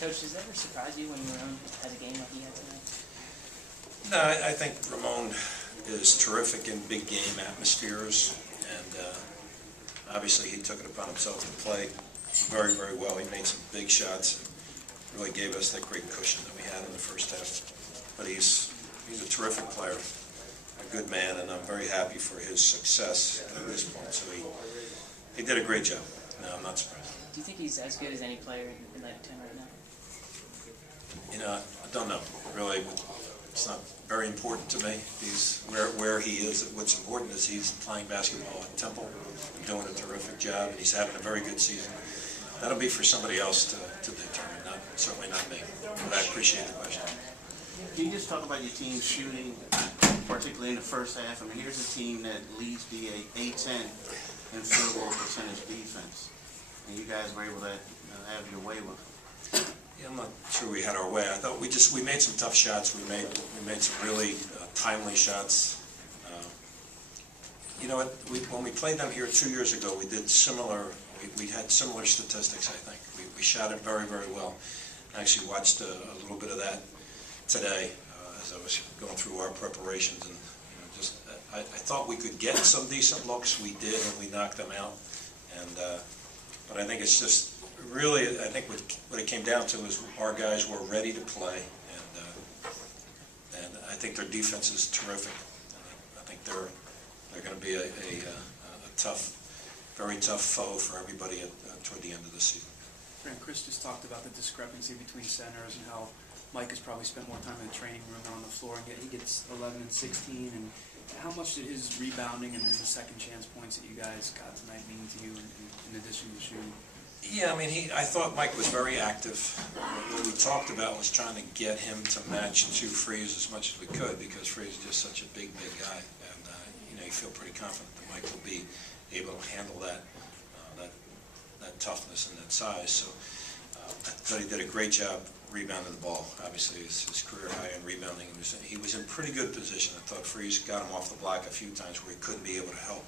Coach, does that ever surprise you when Ramon has a game like he had tonight? No, I think Ramon is terrific in big game atmospheres, and obviously he took it upon himself to play very, very well. He made some big shots and really gave us that great cushion that we had in the first half. But he's a terrific player, a good man, and I'm very happy for his success at this point. So he did a great job. No, I'm not surprised. Do you think he's as good as any player in that 10 right now? You know, I don't know. Really, it's not very important to me. He's where he is. What's important is he's playing basketball at Temple and doing a terrific job, and he's having a very good season. That'll be for somebody else to determine, certainly not me. But I appreciate the question. Can you just talk about your team's shooting, particularly in the first half? I mean, here's a team that leads the A10 in field goal percentage defense, and you guys were able to have your way with them. Yeah, I'm not sure we had our way. I thought we made some tough shots. We made some really timely shots. You know what? When we played them here 2 years ago, we did similar. We had similar statistics. I think we shot it very, very well. I actually watched a little bit of that today as I was going through our preparations, and I thought we could get some decent looks. We did, and we knocked them out. And but I think it's just. Really, I think what it came down to is our guys were ready to play, and I think their defense is terrific. I think they're going to be a tough, very tough foe for everybody toward the end of the season. Fran, Chris just talked about the discrepancy between centers and how Mike has probably spent more time in the training room than on the floor, and yet he gets 11 and 16. And how much did his rebounding and the second chance points that you guys got tonight mean to you in addition to shooting? Yeah, I mean, I thought Mike was very active. What we talked about was trying to get him to match two Freeze as much as we could, because Freeze is just such a big guy, and you feel pretty confident that Mike will be able to handle that toughness and that size. So I thought he did a great job rebounding the ball. Obviously, his career high in rebounding. He was in pretty good position. I thought Freeze got him off the block a few times where he couldn't be able to help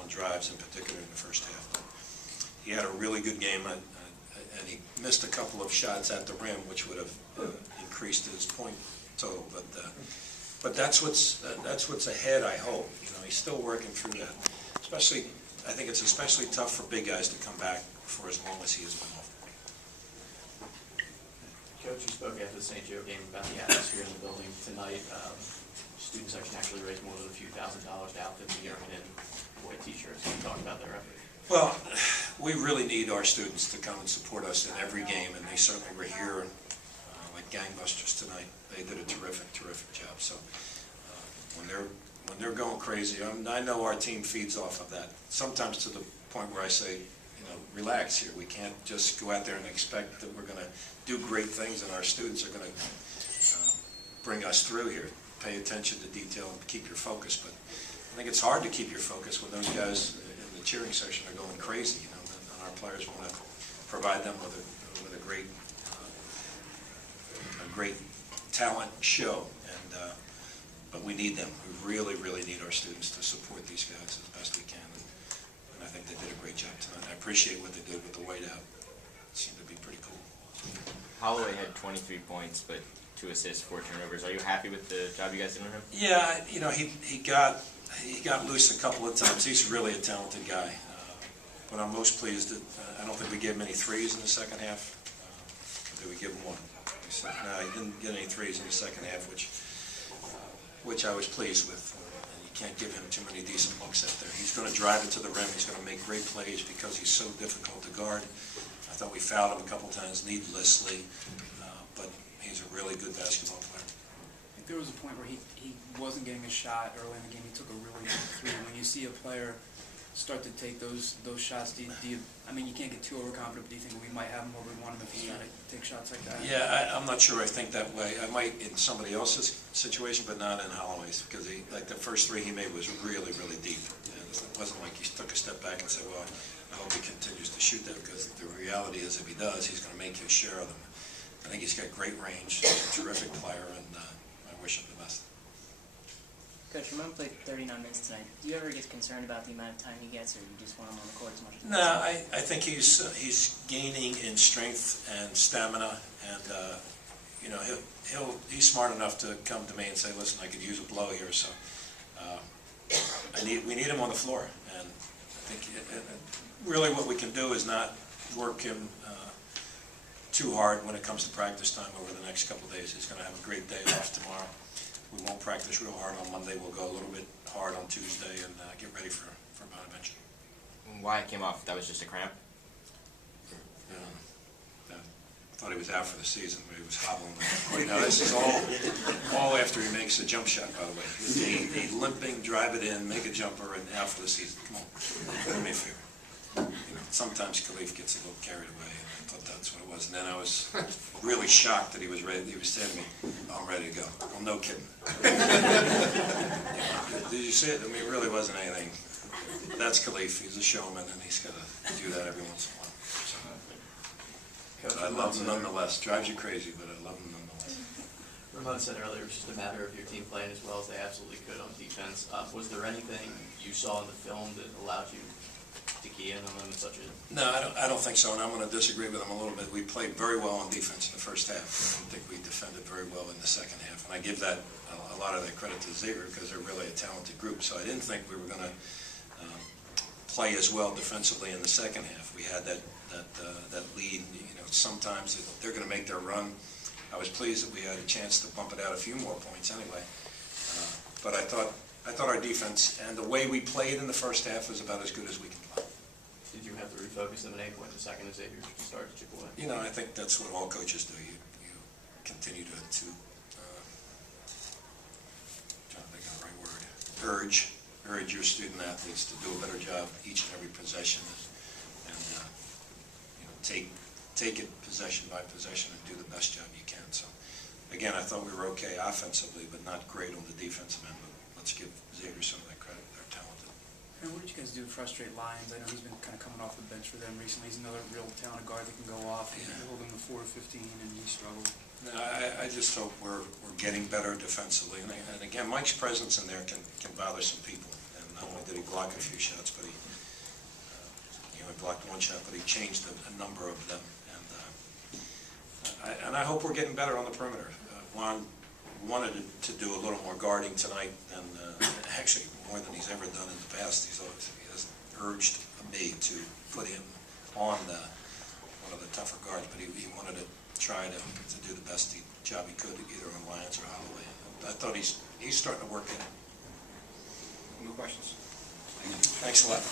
on drives, in particular in the first half. But he had a really good game, and he missed a couple of shots at the rim, which would have increased his point total. But that's what's ahead. I hope. He's still working through that. Especially, I think it's especially tough for big guys to come back for as long as he has been off. Coach, you spoke after the St. Joe game about the atmosphere in the building tonight. Student section actually raised more than a few $1,000s to outfit the Yearman and white T-shirts. Can you talk about their effort? Well, we really need our students to come and support us in every game, and they certainly were here like gangbusters tonight. They did a terrific, terrific job. So when they're going crazy, I know our team feeds off of that. Sometimes to the point where I say, relax here. We can't just go out there and expect that we're going to do great things, and our students are going to bring us through here. Pay attention to detail and keep your focus. But I think it's hard to keep your focus when those guys cheering section are going crazy, and our players want to provide them with a great talent show, but we need them. We really, really need our students to support these guys as best we can, and I think they did a great job tonight. I appreciate what they did with the whiteout. It seemed to be pretty cool. Holloway had 23 points, but 2 assists, 4 turnovers. Are you happy with the job you guys did with him? Yeah, he got loose a couple of times. He's really a talented guy. But I'm most pleased that I don't think we gave him any threes in the second half. Or did we give him one? No, he didn't get any threes in the second half, which I was pleased with. And you can't give him too many decent looks out there. He's going to drive it to the rim. He's going to make great plays because he's so difficult to guard. I thought we fouled him a couple times needlessly, but he's a really good basketball player. There was a point where he wasn't getting a shot early in the game. He took a really good three. When you see a player start to take those shots, do you, I mean, you can't get too overconfident, but do you think we might have him where we want him if he's trying to take shots like that? Yeah, I'm not sure I think that way. I might in somebody else's situation, but not in Holloway's, because like the first three he made was really, really deep. And it wasn't like he took a step back and said, well, I hope he continues to shoot that, because the reality is if he does, he's going to make his share of them. I think he's got great range. He's a terrific player, and I wish him the best. Coach, Ramon played 39 minutes tonight. Do you ever get concerned about the amount of time he gets, or you just want him on the court as much as No, I think he's gaining in strength and stamina, and you know, he's smart enough to come to me and say, listen, I could use a blow here, so we need him on the floor. And I think really what we can do is not work him too hard when it comes to practice time over the next couple of days. He's going to have a great day off tomorrow. We won't practice real hard on Monday. We'll go a little bit hard on Tuesday and get ready for Bonaventure. Why it came off? That was just a cramp? I thought he was out for the season, but he was hobbling. Now, this is all after he makes a jump shot, by the way. He limping, drive it in, make a jumper, and out for the season. Come on, do me a favor. You know, sometimes Khalif gets a little carried away. I thought that's what it was. And then I was really shocked that he was ready. He was saying to me, I'm ready to go. Well, no kidding. Did you see it? I mean, it really wasn't anything. But that's Khalif. He's a showman, and he's got to do that every once in a while. So, I love him nonetheless. Drives you crazy, but I love him nonetheless. Ramon said earlier it was just a matter of your team playing as well as they absolutely could on defense. Was there anything you saw in the film that allowed you to key in on them in such a... No, I don't think so, and I'm going to disagree with him a little bit. We played very well on defense in the first half. I don't think we defended very well in the second half, and I give that a lot of that credit to Xavier because they're really a talented group. So I didn't think we were going to play as well defensively in the second half. We had that lead. You know, sometimes they're going to make their run. I was pleased that we had a chance to bump it out a few more points anyway. But I thought our defense and the way we played in the first half was about as good as we can play. Did you have to refocus them in 8 points a second as Xavier started to chip away? You know, I think that's what all coaches do. You continue to trying to think of the right word, urge your student athletes to do a better job each and every possession, and you know, take it possession by possession and do the best job you can. So again, I thought we were okay offensively, but not great on the defensive end. But let's give Xavier some of that credit. They're talented. And what did you guys do to frustrate Lyons? I know he's been kind of coming off the bench for them recently. He's another real talented guard that can go off. He hold him to 4 to 15, and he struggled. No, I just hope we're getting better defensively. And again, Mike's presence in there can bother some people. And not only did he block a few shots, but he blocked one shot, but he changed a number of them. And I hope we're getting better on the perimeter. Juan wanted to do a little more guarding tonight, and actually more than he's ever done in the past. He has urged me to put him on one of the tougher guards, but he wanted to try to do the best job he could, either on Lyons or Holloway. I thought he's starting to work in it. No questions. Thanks a lot.